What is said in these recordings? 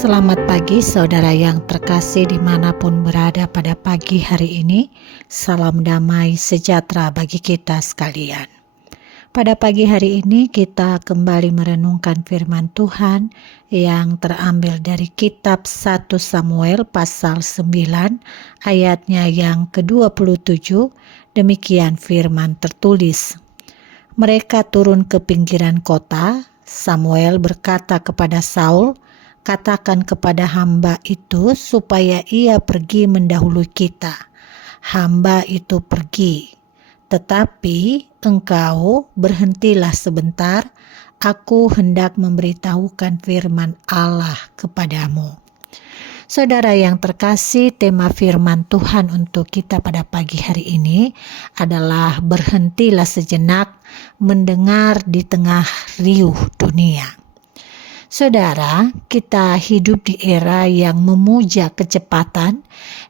Selamat pagi saudara yang terkasih dimanapun berada pada pagi hari ini. Salam damai sejahtera bagi kita sekalian. Pada pagi hari ini kita kembali merenungkan firman Tuhan yang terambil dari kitab 1 Samuel pasal 9 ayatnya yang ke-27. Demikian firman tertulis. Mereka turun ke pinggiran kota. Samuel berkata kepada Saul, "Katakan kepada hamba itu supaya ia pergi mendahului kita." Hamba itu pergi. "Tetapi engkau berhentilah sebentar, aku hendak memberitahukan firman Allah kepadamu." Saudara yang terkasih, tema firman Tuhan untuk kita pada pagi hari ini adalah berhentilah sejenak mendengar di tengah riuh dunia. Saudara, kita hidup di era yang memuja kecepatan,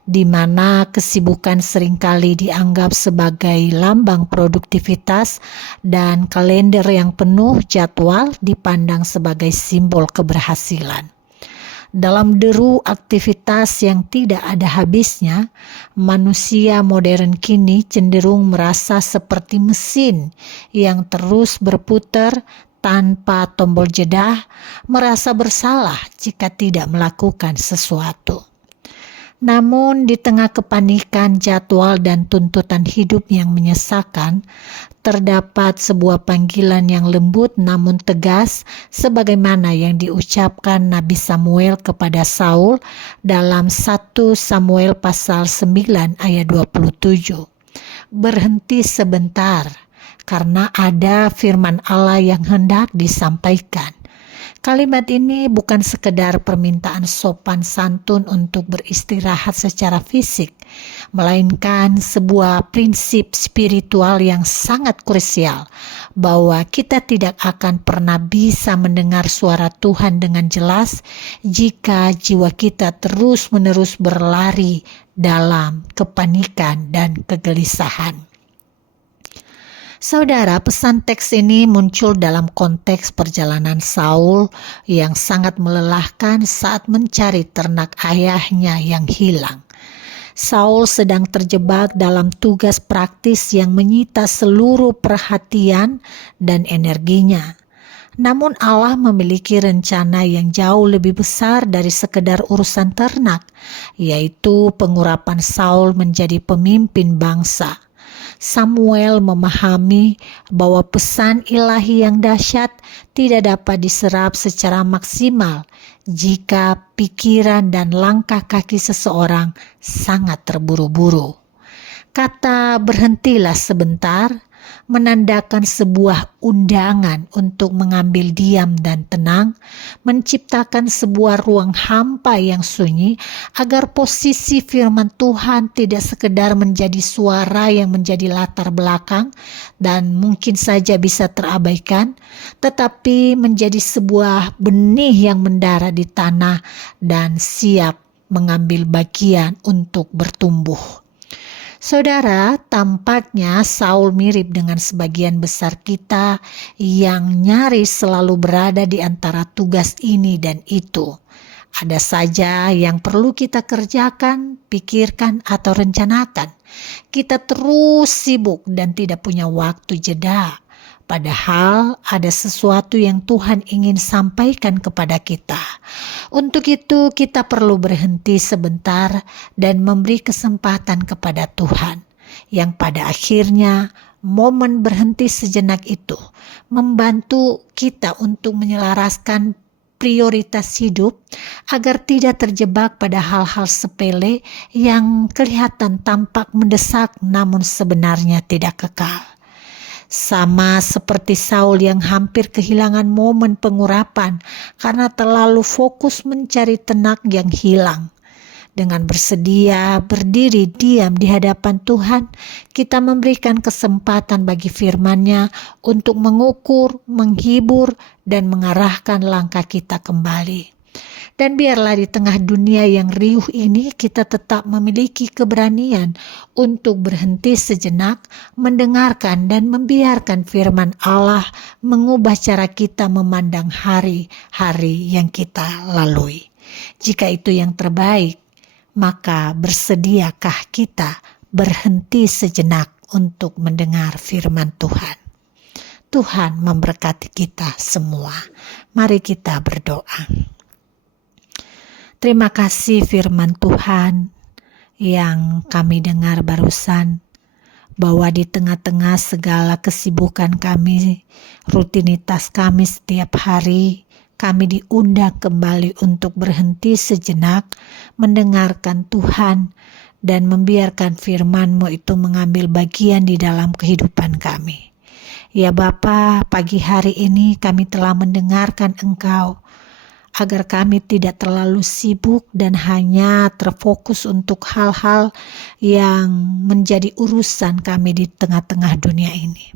di mana kesibukan seringkali dianggap sebagai lambang produktivitas dan kalender yang penuh jadwal dipandang sebagai simbol keberhasilan. Dalam deru aktivitas yang tidak ada habisnya, manusia modern kini cenderung merasa seperti mesin yang terus berputar tanpa tombol jeda, merasa bersalah jika tidak melakukan sesuatu. Namun di tengah kepanikan jadwal dan tuntutan hidup yang menyesakan, terdapat sebuah panggilan yang lembut namun tegas sebagaimana yang diucapkan Nabi Samuel kepada Saul dalam 1 Samuel pasal 9 ayat 27. Berhenti sebentar karena ada firman Allah yang hendak disampaikan. Kalimat ini bukan sekedar permintaan sopan santun untuk beristirahat secara fisik, melainkan sebuah prinsip spiritual yang sangat krusial, bahwa kita tidak akan pernah bisa mendengar suara Tuhan dengan jelas jika jiwa kita terus-menerus berlari dalam kepanikan dan kegelisahan. Saudara, pesan teks ini muncul dalam konteks perjalanan Saul yang sangat melelahkan saat mencari ternak ayahnya yang hilang. Saul sedang terjebak dalam tugas praktis yang menyita seluruh perhatian dan energinya. Namun Allah memiliki rencana yang jauh lebih besar dari sekedar urusan ternak, yaitu pengurapan Saul menjadi pemimpin bangsa. Samuel memahami bahwa pesan ilahi yang dahsyat tidak dapat diserap secara maksimal jika pikiran dan langkah kaki seseorang sangat terburu-buru. Kata "berhentilah sebentar" menandakan sebuah undangan untuk mengambil diam dan tenang, menciptakan sebuah ruang hampa yang sunyi agar posisi firman Tuhan tidak sekedar menjadi suara yang menjadi latar belakang dan mungkin saja bisa terabaikan, tetapi menjadi sebuah benih yang mendarat di tanah dan siap mengambil bagian untuk bertumbuh. Saudara, tampaknya Saul mirip dengan sebagian besar kita yang nyaris selalu berada di antara tugas ini dan itu. Ada saja yang perlu kita kerjakan, pikirkan, atau rencanakan. Kita terus sibuk dan tidak punya waktu jeda. Padahal ada sesuatu yang Tuhan ingin sampaikan kepada kita. Untuk itu kita perlu berhenti sebentar dan memberi kesempatan kepada Tuhan. Yang pada akhirnya momen berhenti sejenak itu membantu kita untuk menyelaraskan prioritas hidup agar tidak terjebak pada hal-hal sepele yang kelihatan tampak mendesak namun sebenarnya tidak kekal. Sama seperti Saul yang hampir kehilangan momen pengurapan karena terlalu fokus mencari ternak yang hilang. Dengan bersedia berdiri diam di hadapan Tuhan, kita memberikan kesempatan bagi firman-Nya untuk mengukur, menghibur, dan mengarahkan langkah kita kembali. Dan biarlah di tengah dunia yang riuh ini kita tetap memiliki keberanian untuk berhenti sejenak, mendengarkan dan membiarkan firman Allah mengubah cara kita memandang hari-hari yang kita lalui. Jika itu yang terbaik, maka bersediakah kita berhenti sejenak untuk mendengar firman Tuhan? Tuhan memberkati kita semua. Mari kita berdoa. Terima kasih firman Tuhan yang kami dengar barusan, bahwa di tengah-tengah segala kesibukan kami, rutinitas kami setiap hari, kami diundang kembali untuk berhenti sejenak, mendengarkan Tuhan, dan membiarkan firman-Mu itu mengambil bagian di dalam kehidupan kami. Ya Bapa, pagi hari ini kami telah mendengarkan Engkau, agar kami tidak terlalu sibuk dan hanya terfokus untuk hal-hal yang menjadi urusan kami di tengah-tengah dunia ini.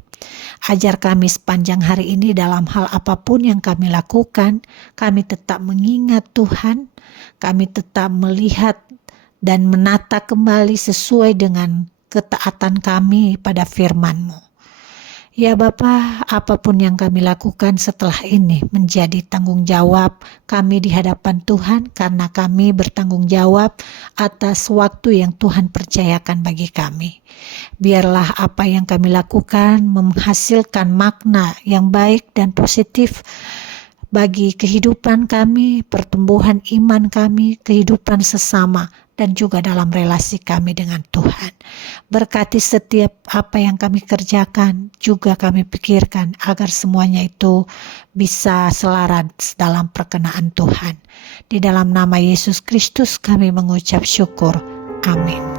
Ajar kami sepanjang hari ini dalam hal apapun yang kami lakukan, kami tetap mengingat Tuhan, kami tetap melihat dan menata kembali sesuai dengan ketaatan kami pada firman-Mu. Ya Bapa, apapun yang kami lakukan setelah ini menjadi tanggung jawab kami di hadapan Tuhan, karena kami bertanggung jawab atas waktu yang Tuhan percayakan bagi kami. Biarlah apa yang kami lakukan menghasilkan makna yang baik dan positif bagi kehidupan kami, pertumbuhan iman kami, kehidupan sesama, dan juga dalam relasi kami dengan Tuhan. Berkati setiap apa yang kami kerjakan, juga kami pikirkan agar semuanya itu bisa selaras dalam perkenaan Tuhan. Di dalam nama Yesus Kristus kami mengucap syukur. Amin.